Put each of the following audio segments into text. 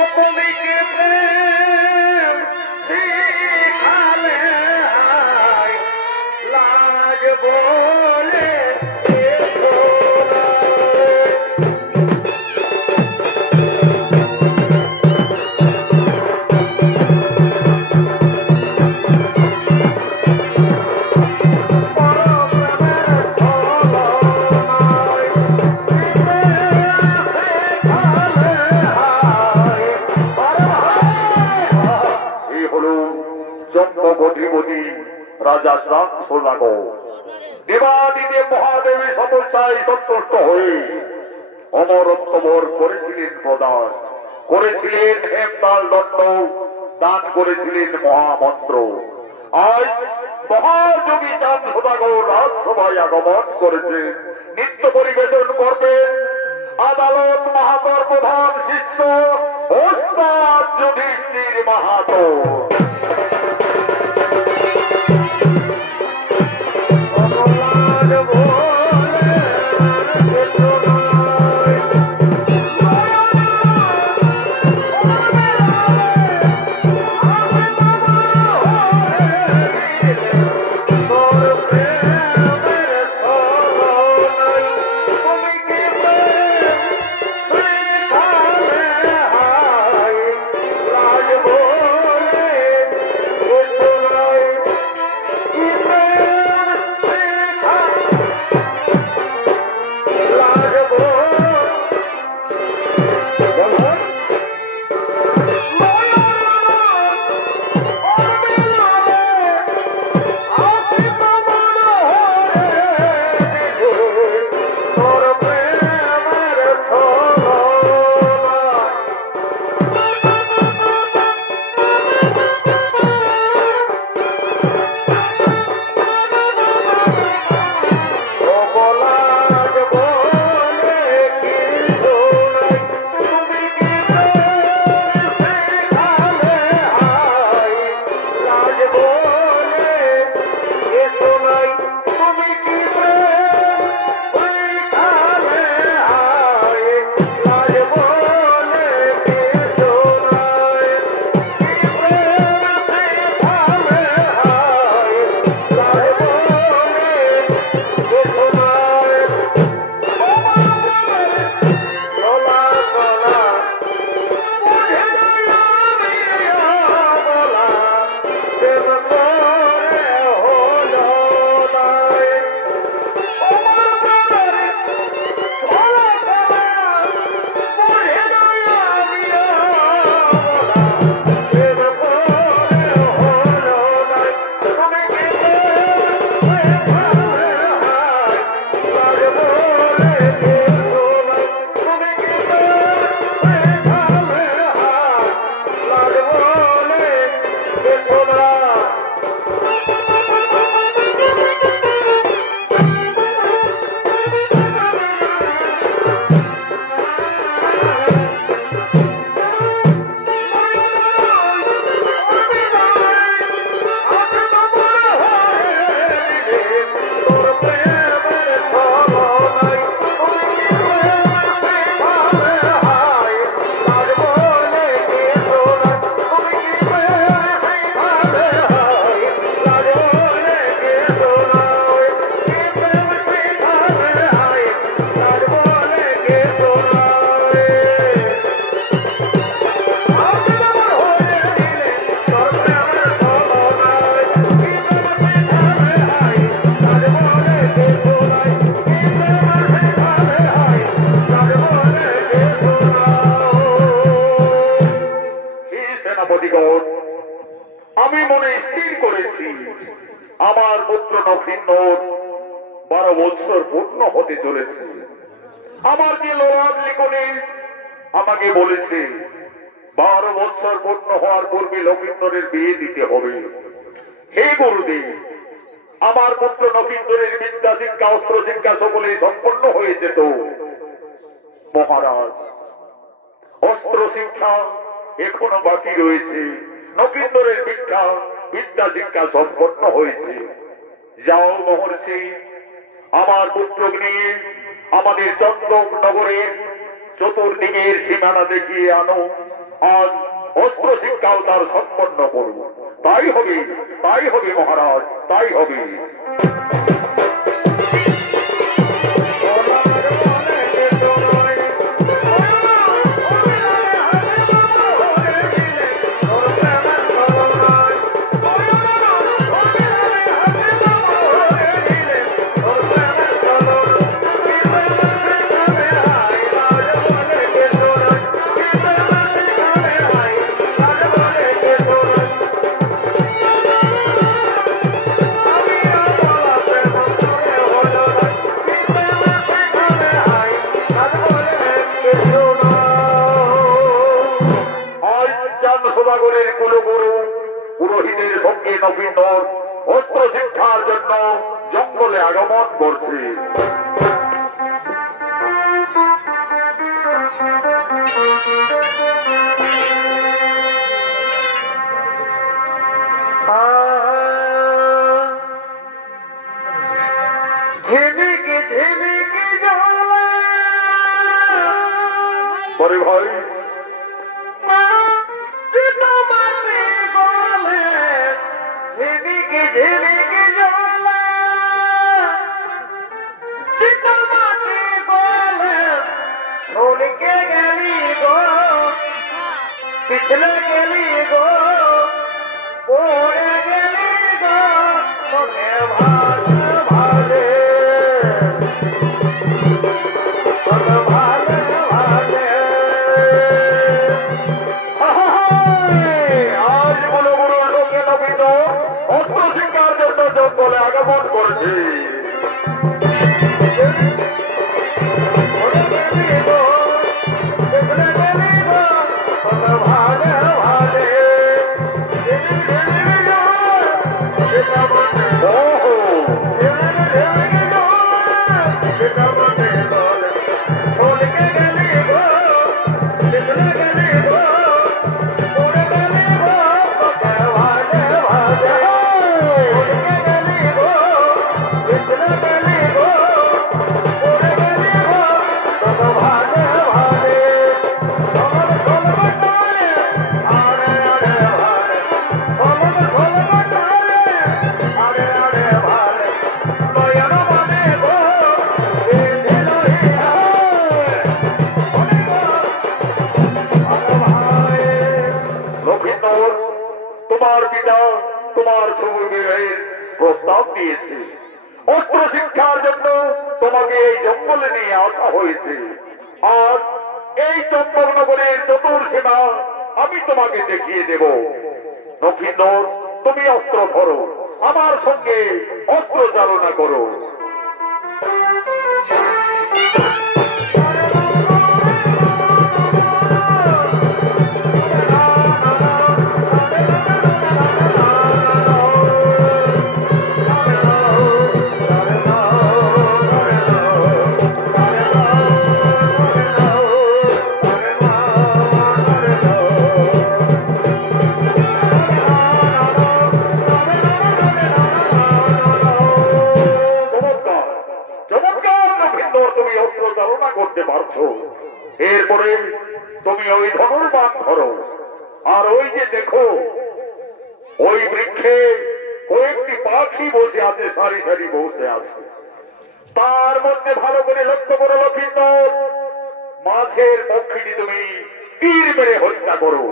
অপমিকে প্রেম শিখালে লাজ বলে রাজা শ্রাম শোনাগ দেবাদিতে মহাদেবী সমস্যায় সন্তুষ্ট হয়ে অমরত্ববর করেছিলেন প্রদান, করেছিলেন হেমতাল দণ্ড, দান করেছিলেন মহামন্ত্র। আজ মহাযোগী চাঁদ সদাগর রাজসভায় আগমন করেছেন, নিত্য পরিবেশন করবেন আদালত মাহাতর প্রধান শিষ্য ওস্তাদ যুধিষ্ঠির মাহাতো। আমি মনে স্থির করেছি আমার পুত্র নক্ষিন্দর 12 বছর পূর্ণ হতে চলেছে। আমার যে লোরাদ লিখনে আমাকে বলেছে 12 বছর পূর্ণ হওয়ার পূর্বে লক্ষিন্দরের বিয়ে দিতে হবে। হে গুরুদেব, আমার পুত্র নক্ষিন্দরের বিদ্যা শিক্ষা অস্ত্র শিক্ষা সকলেই সম্পন্ন হয়ে যেত। মহারাজ, অস্ত্র শিক্ষা এখনো বাকি রয়েছে, নক্ষিন্দরের বিদ্যা শিক্ষা সম্পন্ন হয়েছে। যাও মহর্ষি, আমার পুত্র নিয়ে আমাদের চন্দ্রক নগরের চতুর্দিকের সীমানা দেখিয়ে আনো। আজ অস্ত্র শিক্ষাও তার সম্পন্ন করব। তাই হবে মহারাজ, তাই হবে। পুরোহিতের সঙ্গে নবীনর অস্ত্র শিক্ষার জন্য জঙ্গলে আগমন করছে। পরে ভাই पिछले गली गो पूरे गली गो मुझे भाले भाले भाले भाले আজ বলো বড় লোকে নবীন অস্ত্র শিক্ষার জন্য জঙ্গলে আগমন করেছে। তোমার পিতা তোমার সৌভাগ্যের প্রস্তাব দিয়েছে, অস্ত্র শিক্ষার জন্য তোমাকে এই জঙ্গলে নিয়ে আসা হয়েছে। আর এই চম্পকনগরের চতুর্সীমা আমি তোমাকে দেখিয়ে দেব। নক্ষিন্দর, তুমি অস্ত্র ধরো, আমার সঙ্গে অস্ত্র চালনা করো। করতে পারছো, এরপরে তুমি ওই ধনুর্বাণ ধরো। আর ওই যে দেখো, ওই বৃক্ষে কয়েকটি পাখি বসে আছে, সারি সারি বসে আছে। তার মধ্যে ভালো করে লক্ষ্য করো লক্ষিন্দর, মাঝের পক্ষীটি তুমি তীর মেরে হত্যা করো।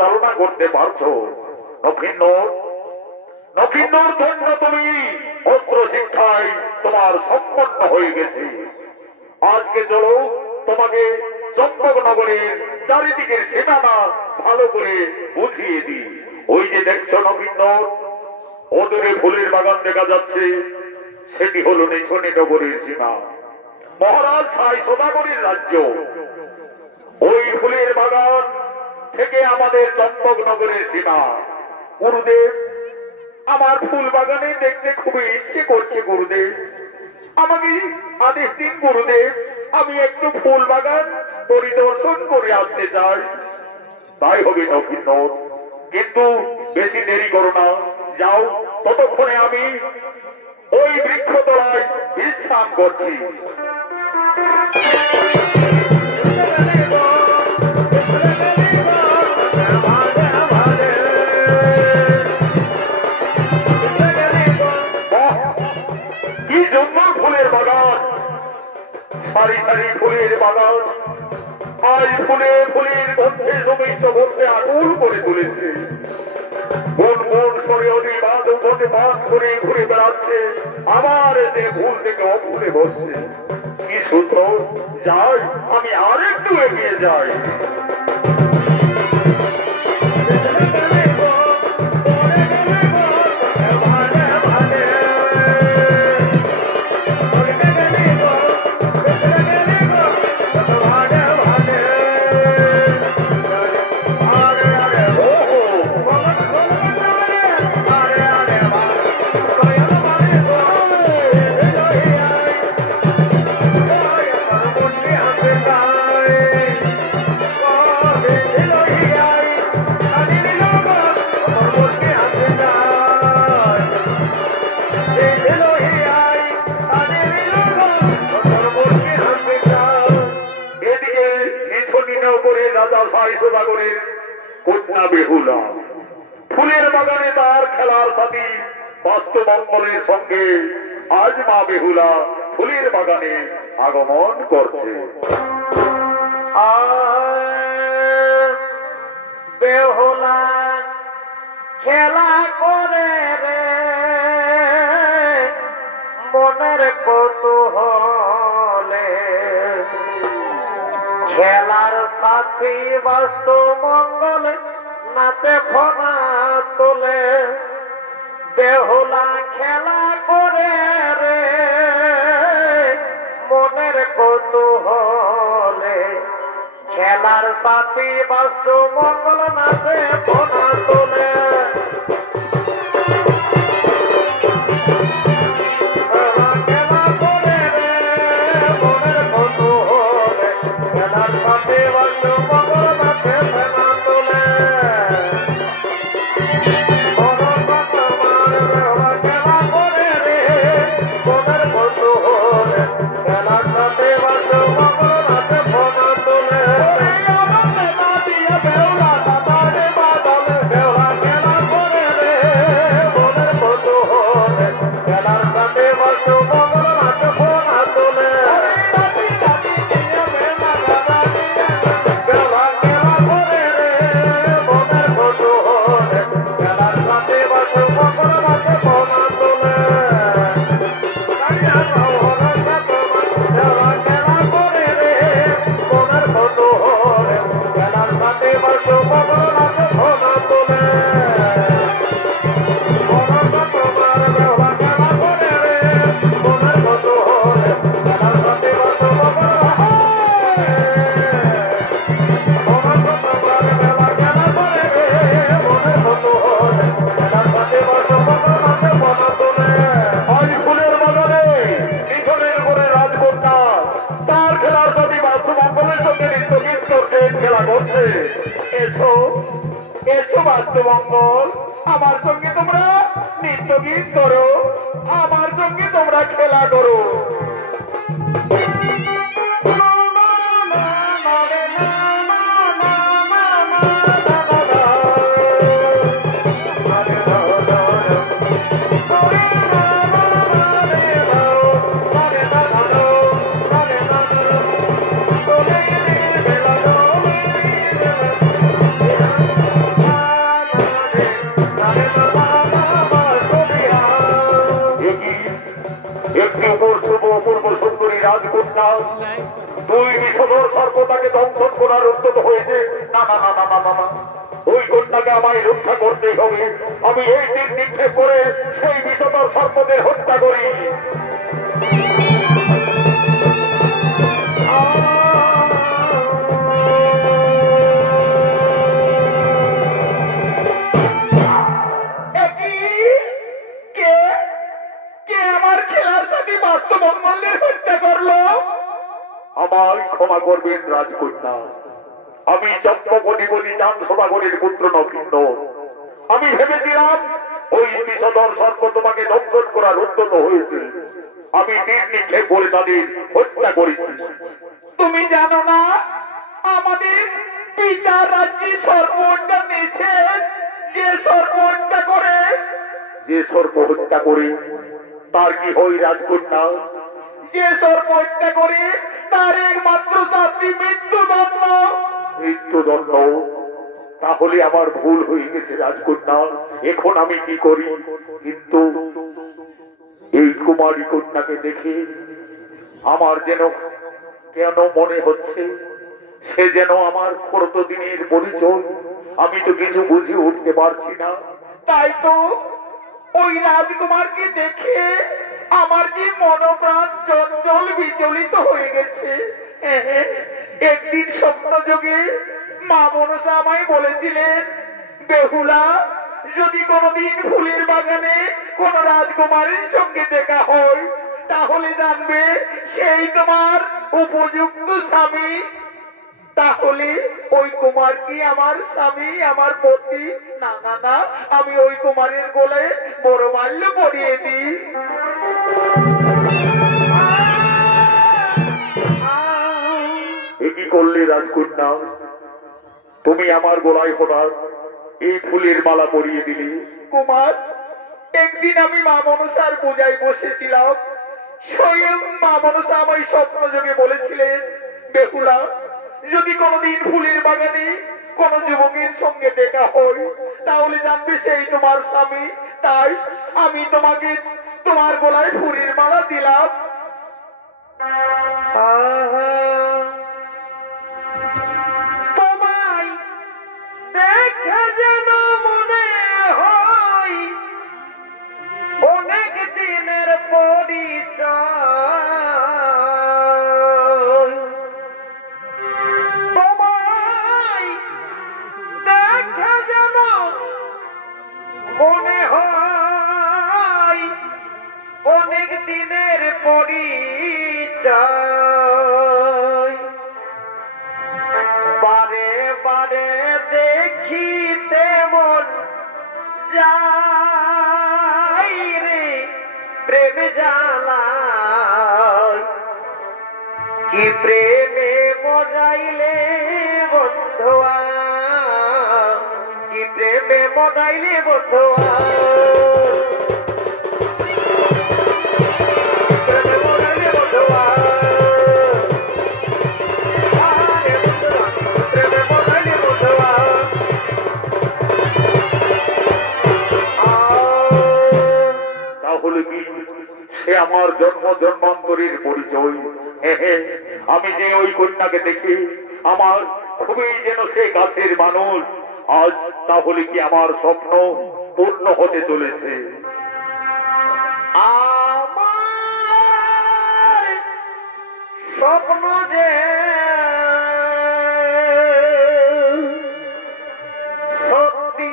চালনা করতে পারছো নক্ষিন্দর ধন্য, তুমি অস্ত্র শিক্ষায় তোমার সম্পন্ন হয়ে গেছে। আজকে চলো তোমাকে চম্পকনগরের চারিদিকের সীমানা ভালো করে বুঝিয়ে দিই। ওই যে দেখছো নক্ষিন্দর, ওদূরে ফুলের বাগান দেখা যাচ্ছে, সেটি হল নিছনিনগরের সীমা, মহারাজ ছাই সদাগরের রাজ্য। ওই ফুলের বাগান থেকে আমাদের চম্পকনগরের সীমা। গুরুদেব, আমার ফুল বাগানে দেখতে খুবই ইচ্ছে করছে গুরুদেব। আমাকে আদেশ দিন গুরুদেব, আমি একটু ফুল বাগান পরিদর্শন করে আসতে চাই। তাই হবে নবীনগর, কিন্তু বেশি দেরি করো না, যাও। ততক্ষণে আমি ওই বৃক্ষতলায় বিশ্রাম করছি। কি জন্য ফুলের বাগান, সারি সারি ফুলের বাগান, আজ ফুলে ফুলের মধ্যে সমিত মধ্যে আকুল করে তুলেছে। কোন কোন করে অনিবাদ মধ্যে বাস করে ঘুরে বেড়াচ্ছে, আবার যে ফুল থেকে অফুলে বসছে। কি সুন্দর, যাই আমি আর একটু এগিয়ে যাই। কন্যা বেহুলা ফুলের বাগানে তার খেলার সাথী বাস্তবঙ্গলের সঙ্গে আজ মা বেহুলা ফুলের বাগানে আগমন করছে। বেহুলা খেলা করে রে মনের কৌতূহলে, খেলার সাথী বাস্তু মঙ্গলে নাচে ফনা তোলে। বেহুলা খেলা করে রে মনের কৌতূহলে, খেলার সাথী বাস্তু মঙ্গল নাচে ফনা তোলে। এসো এসো বাস্তবঙ্গল, আমার সঙ্গে তোমরা নৃত্য গীত করো, আমার সঙ্গে তোমরা খেলা করো। রাজকন্যা দুই বিষধর সর্প তাকে দংশন করার উদ্যত হয়েছে। না না না না না না না, ওই কন্যাকে আমায় রক্ষা করতেই হবে। আমি এই দিন নিক্ষেপ করে সেই বিষধর সর্পদের হত্যা করি। কি বাস্তব মঙ্গলের হত্যা করলো? আমায় ক্ষমা করবেন রাজকন্যা, আমি চক্রবর্তী চাঁদ সদাগরের পুত্র নবীন। আমি ভেবেছিলাম ওই বিষধর সর্প তোমাকে দংশন করার উদ্যত হয়েছে। আমি তীর নিক্ষেপ করে তাদের হত্যা করেছি। তুমি জানো না আমাদের পিতার রাজ্যে সর্বটা নিয়েছে? যে সর্ব হত্যা করে, যে সর্প হত্যা করে তার কি হয় রাজকন্যা? যে সর্ব হত্যা করে তার একমাত্র শাস্তি মৃত্যুদণ্ড। মৃত্যুদণ্ড? তাহলে আমার ভুল হয়ে গেছে রাজকন্যা, এখন আমি কি করি? কিন্তু এই কুমারী কন্যাকে দেখে আমার যেন কেন মনে হচ্ছে সে যেন আমার কতদিনের পরিচয়। আমি তো কিছু বুঝে উঠতে পারছি না। তাই তো ওই রাজকুমারকে দেখে আমার যে মনোপ্রাণ চঞ্চল বিচলিত হয়ে গেছে। একদিন স্বপ্ন যোগে মা মনসা আমায় বলেছিলেন, বেহুলা, যদি কোনোদিন ফুলের বাগানে কোন রাজকুমারের সঙ্গে দেখা হয় তাহলে জানবে সেই তোমার উপযুক্ত স্বামী। তাহলে ওই কুমার কি আমার স্বামী, আমার পতি? না না না, আমি ওই কুমারের গলায় বড় মাল্য পরিয়ে দিই। কি করলে রাজকন্যা? তুমি আমার গলায় হঠাৎ এই ফুলের মালা পরিয়ে দিলে? কুমার, একদিন আমি মা মনসার পূজায় বসেছিলাম। স্বয়ং মা মনসা আমায় স্বপ্ন যোগে বলেছিলেন, বেহুলা, যদি কোনোদিন ফুলের বাগানে কোন যুবকের সঙ্গে দেখা হয় তাহলে জানবে সেই তোমার স্বামী। তাই আমি তোমাকে তোমার গলায় ফুলের মালা দিলাম। তোমায় দেখে যেন মনে হয় অনেক দিনের পরিচয়। তোমায় দেখে যেন মনে হয় অনেক দিনের পরিচয়। বারে বারে দেখিতে মন যাই রে প্রেম জ্বালায়। কি প্রেমে মজাইলে বন্ধুয়া, কি প্রেমে মজাইলে বন্ধুয়া, প্রেমে মজাইলে বন্ধুয়া, প্রেমে মজাইলে বন্ধুয়া। তাহলে কি সে আমার জন্ম জন্মান্তরের পরিচয়? আমি যে ওই কন্যাকে দেখি আমার খুবই যেন সে কাছের মানুষ। আজ তাহলে কি আমার স্বপ্ন পূর্ণ হতে চলেছে? আমার স্বপ্ন যে সত্যি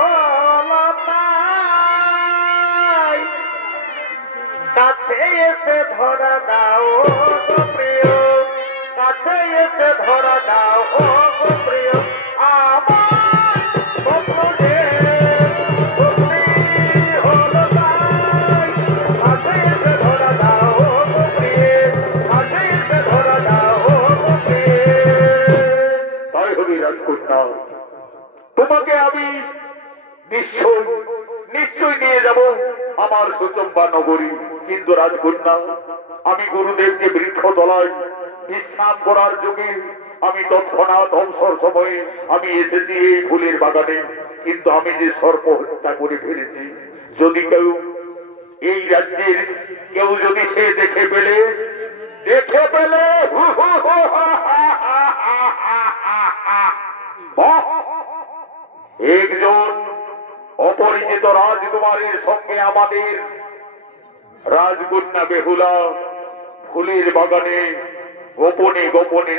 হল তাই কাছে এসে ধরা দাও গো প্রিয়, কাছে এসে ধরা দাও গো প্রিয়। আমার স্বপ্ন যে সত্যি হল তাই কাছে এসে ধরা দাও গো প্রিয়, কাছে এসে ধরা দাও গো প্রিয়। তাই হবে রাজকন্যা, তোমাকে আমি নিশ্চয় নিশ্চয় নিয়ে যাব আমার সুচম্বা নগরী। কিন্তু রাজকন্যা, আমি গুরুদেবকে বৃক্ষ তলায় বিশ্রাম করার যুগে আমি তৎক্ষণাৎ অবসর সময়ে আমি এসেছি এই ফুলের বাগানে। কিন্তু আমি যে সর্প হত্যা করে ফেলেছি, যদি কেউ এই রাজ্যের কেউ যদি সে দেখে পেলে একজন অপরিচিত রাজকুমারের সঙ্গে আমাদের রাজকন্যা বেহুলা ফুলের বাগানে গোপনে গোপনে।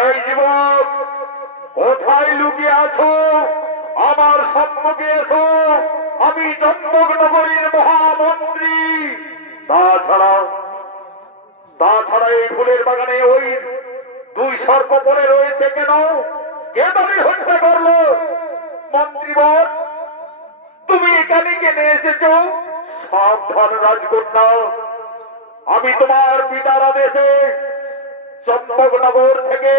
এই যুবক, কোথায় লুকিয়ে আছো? আমার সম্মুখে এসো। আমি চম্পক নগরীর মহামন্ত্রী ফুলের বাগানে ওই দুই সর্প পড়ে রয়েছে কেন? কে তাদের হত্যা করলো? মন্ত্রীবর, তুমি এখানে কেনে এসেছো? সাবধান রাজকন্যা, আমি তোমার পিতার আদেশে চম্পকনগর থেকে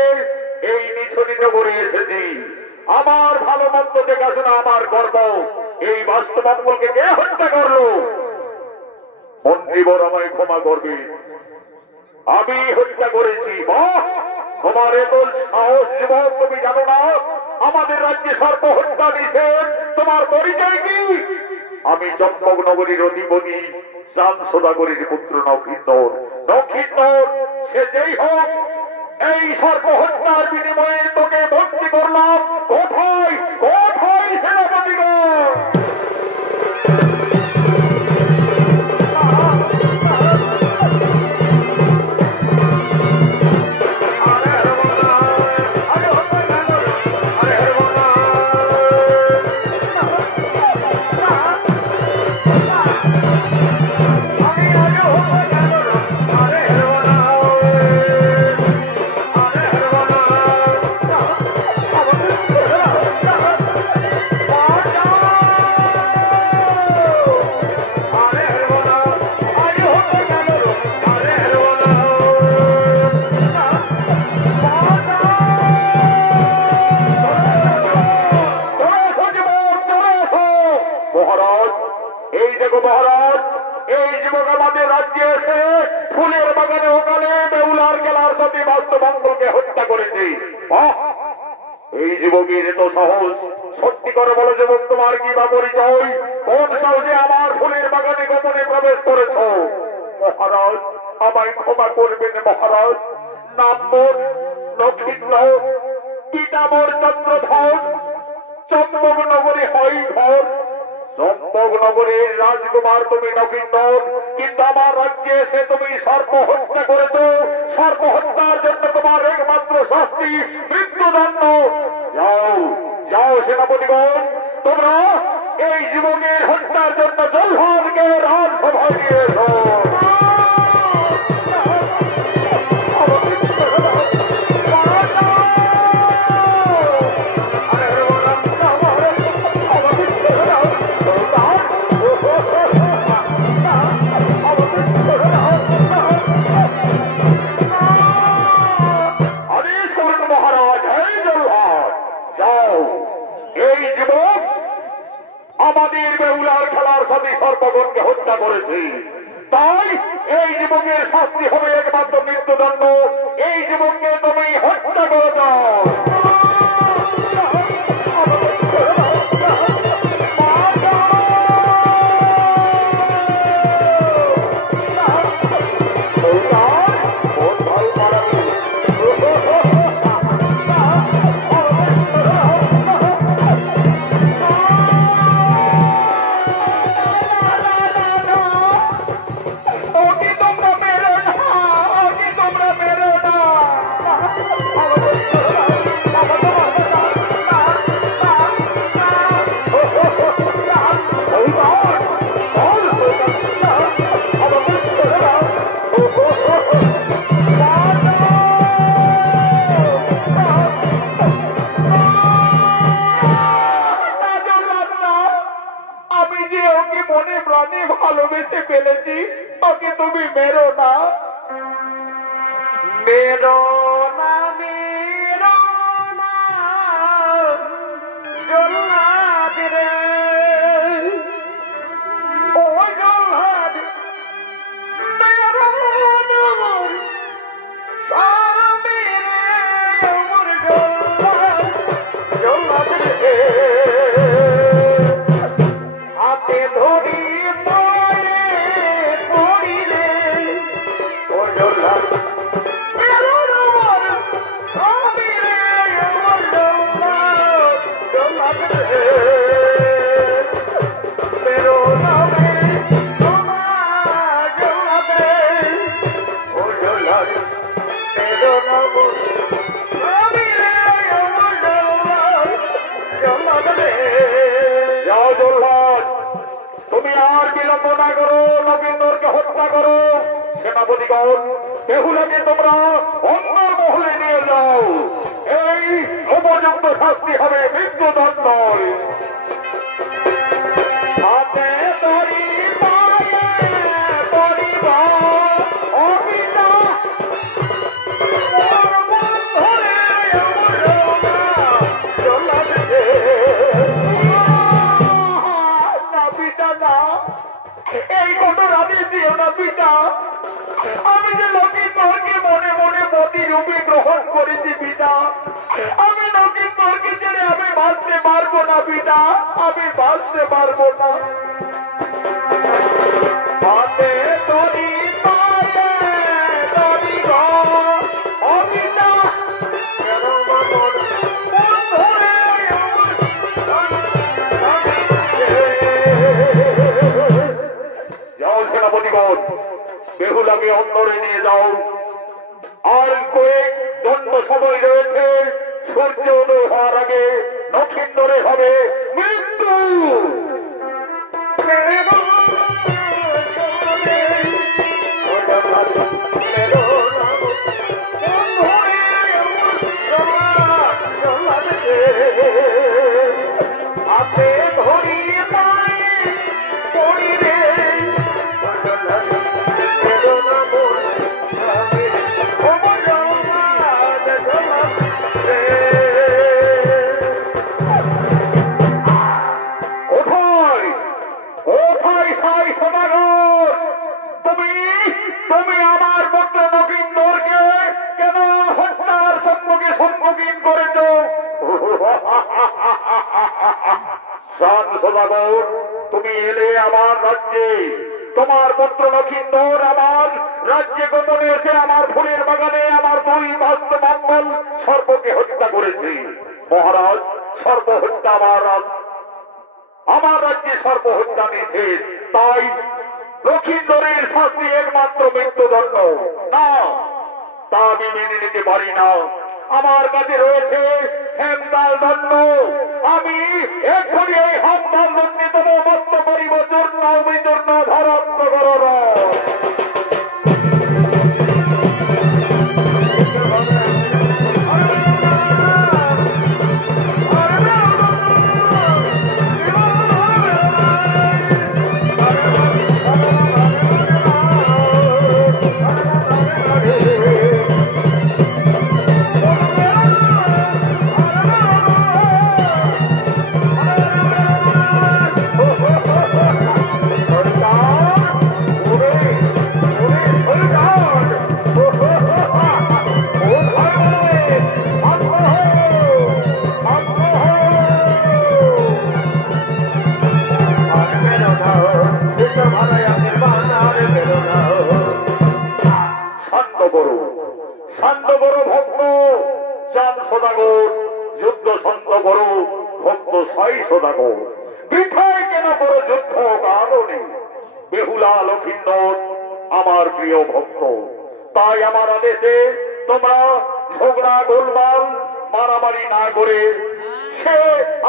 এই নিছনি নগরে এসেছি। আমার ভালো মন্দ দেখাশোনা আমার গর্ব। এই বাস্তবকে কে হত্যা করলো? মন্ত্রীবর, আমায় ক্ষমা করবে, আমি হত্যা করেছি। তোমার এত সাহস যুবক, তুমি জানো না আমাদের রাজ্যে সর্প হত্যা নিষেধ? তোমার পরিচয় কি? আমি চম্পক নগরীর অধিপতি চাঁদ সদাগরীর পুত্র নক্ষিন্দর। নক্ষিন্দর সে যেই হোক, এই সর্প হত্যার বিনিময়ে তোকে বন্দী করলাম। কোথায় কোথায় সেনাপতিগণ? এই যুবকের এত সাহস! সত্যি করে বলো যুবক, তোমার কি বা পরিচয়? কোন সাহসে আমার ফুলের বাগানে গোপনে প্রবেশ করেছ? মহারাজ, আমায় ক্ষমা করবেন মহারাজ। নাম মোর নক্ষিন্দর, পিতা মোর চন্দ্রধর, চম্পক নগরে হয় ঘর। চম্পক নগরের রাজকুমার তুমি নক্ষিন্দর, কিন্তু আমার রাজ্যে এসে তুমি সর্প হত্যা করেছ। সর্প হত্যার জন্য তোমার একমাত্র শাস্তি মৃত্যুদণ্ড। যাও যাও সেনাপতিগণ, তোমরা এই যুবকের হত্যার জন্য জল্লাদকে রাজসভায় নিয়ে এসো। আমাদের বেউলার খেলার সাথে সর্বগণকে হত্যা করেছে, তাই এই যুবকের শাস্তি হবে একমাত্র মৃত্যুদণ্ড। এই যুবককে তুমি হত্যা করে দাও। ভালোবেসে ফেলেছি, ওকে তুমি মেরো না, মেরো না, মেরো না জল্লাদ রে, ও জল্লাদ, মেরো না স্বামী রে, ওর জল্লাদ, জল্লাদ রে, হাতে ধরি পড়িলে ও জল্লাদ, মেরো না তুমি আর বিলম্ব না করো, নবীনকে হত্যা করো। সেনাপতিগণ, বেহুলাকে তোমরা অন্য মহলে নিয়ে যাও। এই উপযুক্ত শাস্তি হবে মৃত্যুদণ্ড। হাতে তরি এই কঠোর আদেশ দিও না পিতা। আমি যে লক্ষ্মীন্দরকে মনে মনে প্রতিরূপে গ্রহণ করেছি পিতা, আমি লক্ষ্মীন্দরকে ছেড়ে আমি বাঁচতে পারবো না পিতা, আমি বাঁচতে পারবো না। হাতে তরি পায়ে তরি গো অপিতা, সেনাপতিগণ, বেহুলাকে অন্তরে নিয়ে যাও। আর কয়েক দণ্ড সময় রয়েছে। সূর্য উদয় হওয়ার আগে নক্ষত্রে হবে মৃত্যু। হাতে ধরি তুমি আমার পুত্র নবীনকে কেন হত্যার সম্মুখীন করেছ? তুমি এলে আমার রাজ্যে, তোমার পুত্র নক্ষিন্দর আমার রাজ্যে গোপনে এসে আমার ফুলের বাগানে আমার দুই বাস্ত মঙ্গল সর্পকে হত্যা করেছে। মহারাজ, সর্প হত্যা আমার রাজ্যে সর্প হত্যা নিষেধ। তাই লক্ষিন্দরের শাস্তি একমাত্র মৃত্যুদণ্ড। না, তা আমি মেনে নিতে পারি না। আমার কাছে রয়েছে হেমতাল দণ্ড। আমি এক্ষুনি এই হেমতাল দণ্ডিতম মত্ত করিব চূর্ণ বিচূর্ণ ভারত নগর। শান্ত করো ভক্ত চাঁদ সদাগর, যুদ্ধ শান্ত করো ভক্ত সাই সদাগর। বৃথায় কেন করো যুদ্ধ কারণে? বেহুলা লক্ষিন্দর আমার প্রিয় ভক্ত, তাই আমার আদেশে তোমরা ঝগড়া গোলমাল মারামারি না করে সে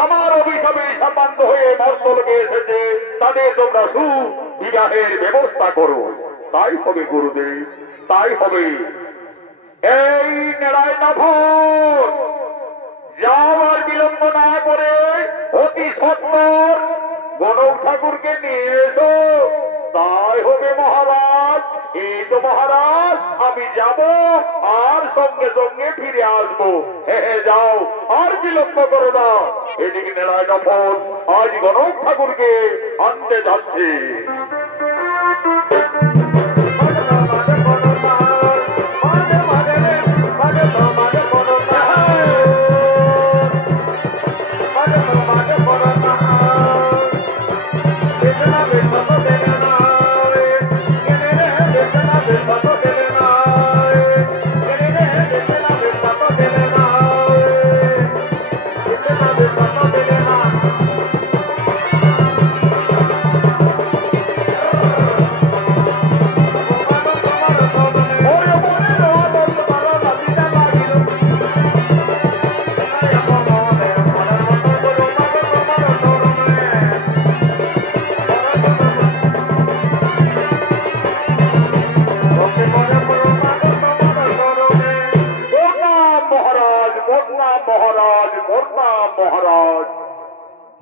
আমার অভিশাপে সম্বন্ধ হয়ে মর্তলকে এসেছে, তাদের তোমরা সুবিবাহের ব্যবস্থা করো। তাই হবে গুরুদেব, তাই হবে। এই নেড়ায় না ভোর যাওয়ার বিলম্ব না করে অতি সত্তর গণক ঠাকুরকে নিয়ে এসো। তাই হবে মহারাজ। এই তো মহারাজ, আমি যাব আর সঙ্গে সঙ্গে ফিরে আসবো। হ্যাঁ যাও, আর বিলম্ব করো না। এদিকে নেড়ায় না ভোর আজ গণক ঠাকুরকে আনতে যাচ্ছে।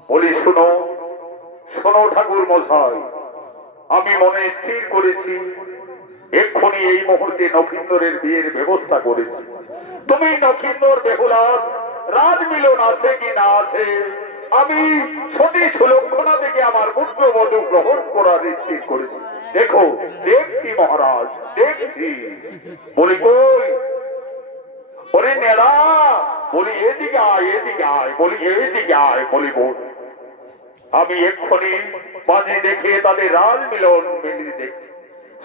বলি শোনো শোনো ঠাকুর মশাই, আমি মনে স্থির করেছি এক্ষুনি এই মুহূর্তে নক্ষিন্দরের বিয়ের ব্যবস্থা করেছি। তুমি নক্ষিন্দর বেহুলার রাজমিলন আছে কি না আছে আমি সতী সুলক্ষণা থেকে আমার পুত্র বধূ গ্রহণ করার স্থির করেছি। দেখো দেখছি মহারাজ দেখছি। বলি কই? বলি নেড়া, বলি এদিকে আয় এদিকে আয়, বলি এইদিকে আয়। বলি বোন আমি এক্ষুনি বাজি দেখে তাদের রাজ মিলন মিলিয়ে দেখছি।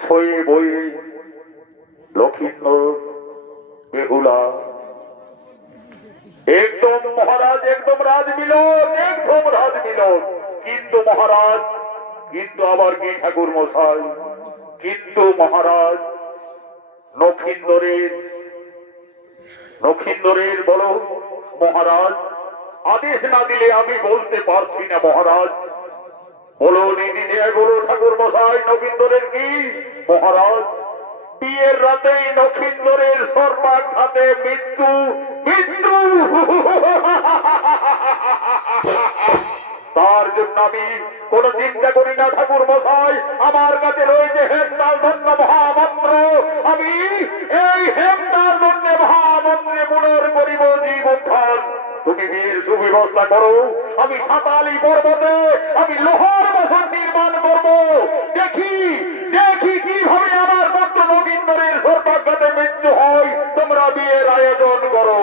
সয়ে বয়ে লক্ষিন্দর বেহুলা একদম মহারাজ একদম রাজ মিলন, একদম রাজ মিলন। কিন্তু মহারাজ কিন্তু আবার কি ঠাকুর মশাই? কিন্তু মহারাজ নক্ষিন্দরের বলো মহারাজ আদেশ না দিলে আমি বলতে পারছি না মহারাজ। বলো নীতি দেয় বলো ঠাকুর মশাই নক্ষিন্দরের কি? মহারাজ বিয়ের রাতেই নক্ষিন্দরের সর্বাঘাতে মৃত্যু মৃত্যু। তার জন্য আমি কোন চিন্তা করি না ঠাকুর মশাই। আমার কাছে রয়েছে হেমতাল ধন্য মহামন্ত্র। আমি এই হেমতাল ধন্য মহামন্ত্রে পুনর করিব জীব উত্থান। তুমি বিয়ের সুব্যবস্থা করো। আমি সাতালি পর্বতে আমি লোহার বাসন নির্মাণ করব। দেখি দেখি কিভাবে আমার পুত্র নগিন্দরের সর্বাঘাতে মৃত্যু হয়। তোমরা বিয়ের আয়োজন করো।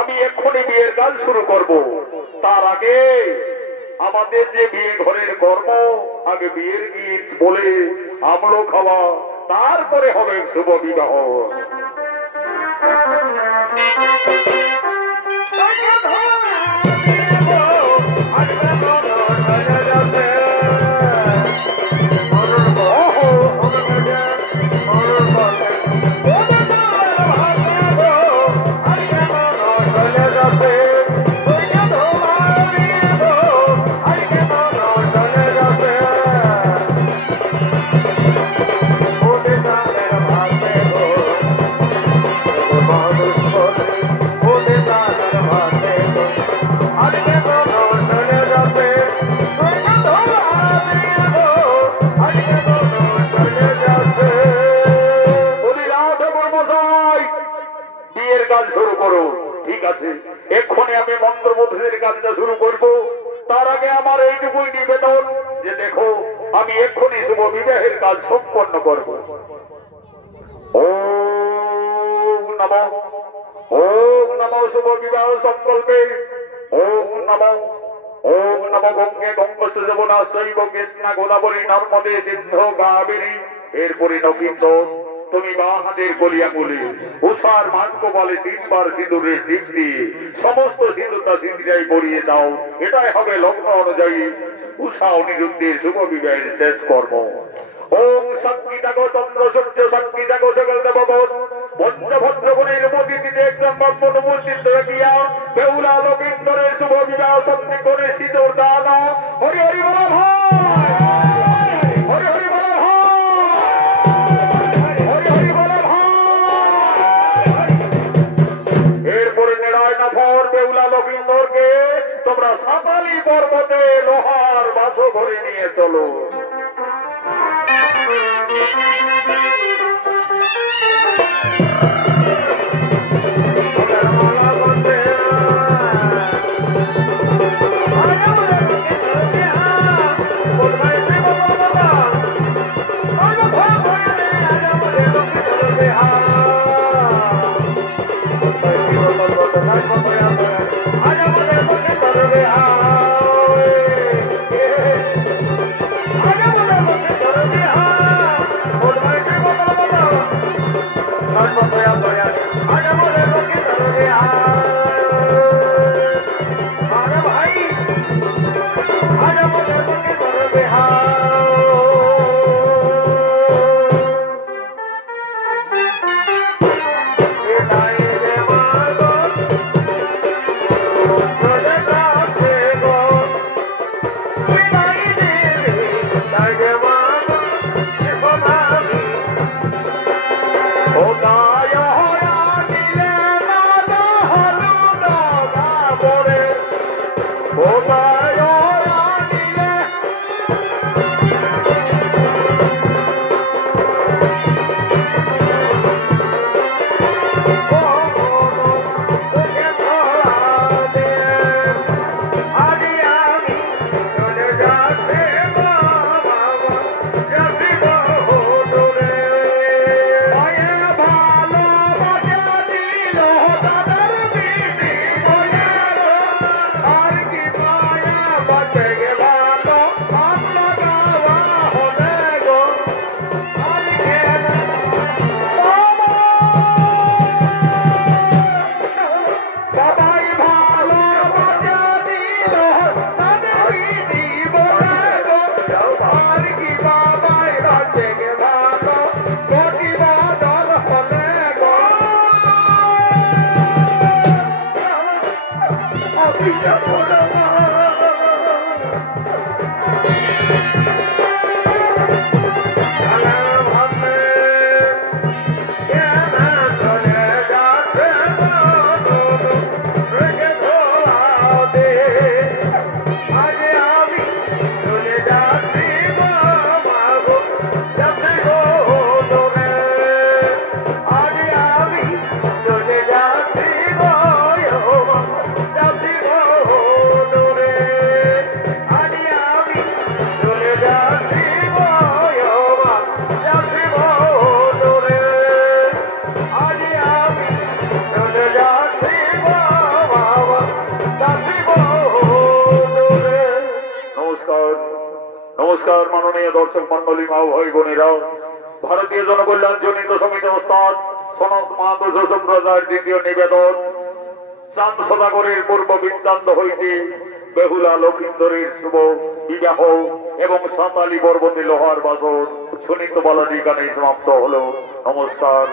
আমি এক্ষুনি বিয়ের গান শুরু করব। তার আগে আমাদের যে বিয়ে ঘরের কর্ম, আগে বিয়ের গীত বলে আমলো খাওয়া, তারপরে হবে শুভ বিবাহ। এক্ষুনি আমি মন্ত্রমুগ্ধের কাজটা শুরু করব। তার আগে আমার এইটুকুই নিবেদন যে দেখো আমি এক্ষুনি শুভ বিবাহের কাজ সম্পন্ন করব। ওম নমঃ ওম নমঃ শুভ বিবাহ সংকল্পে ওম নমঃ ওম নমঃ গঙ্গে গঙ্গস্য যমুনা চৈব কৃষ্ণা গোদাবরী নর্মদে সিন্ধু কাবেরী। এরপরে নক্ষিন্দর তুমি বা হাতের গলি আঙুলে উষার মানক বলে 3 বার সিঁদুরের টিপ দিয়ে সমস্ত সিঁদুরটা সিঁদুরাই পরিয়ে দাও। এটাই হবে লগ্ন অনুযায়ী উষা অনিরুদ্ধের শুভ বিবাহের শেষ কর্ম। ওম শক্তি জাগো চন্দ্র সূর্য শক্তি জাগো সকল দেবগণ পঞ্চভদ্রগুণের মতিতে একজন ব্রহ্মণ উপস্থিত রাখিয়া বেহুলা লক্ষিন্দরের শুভ বিবাহ শক্তি করে সিঁদুর দান। হরি হরি বল ভাই, হরি হরি বল ভাই। এরপরে নেড়ায় নফর বেহুলা লক্ষিন্দরকে পর্বতে লোহার বাসো ভরে নিয়ে চলো। নমস্কার মাননীয় দর্শক মন্ডলী, মা ভাই বোনেরা, ভারতীয় জনকল্যাণ জনিত সমিতি অনুষ্ঠান সনত মাহাতো সম্প্রদায়ের দ্বিতীয় নিবেদন চাঁদ সদাগরের পূর্ব বৃত্তান্ত হইতে বেহুলা লক্ষিন্দরের শুভ বিবাহ এবং সাঁতালি পর্বতে লোহার বাসর সুনীত বালাজি গানে সমাপ্ত হল। নমস্কার।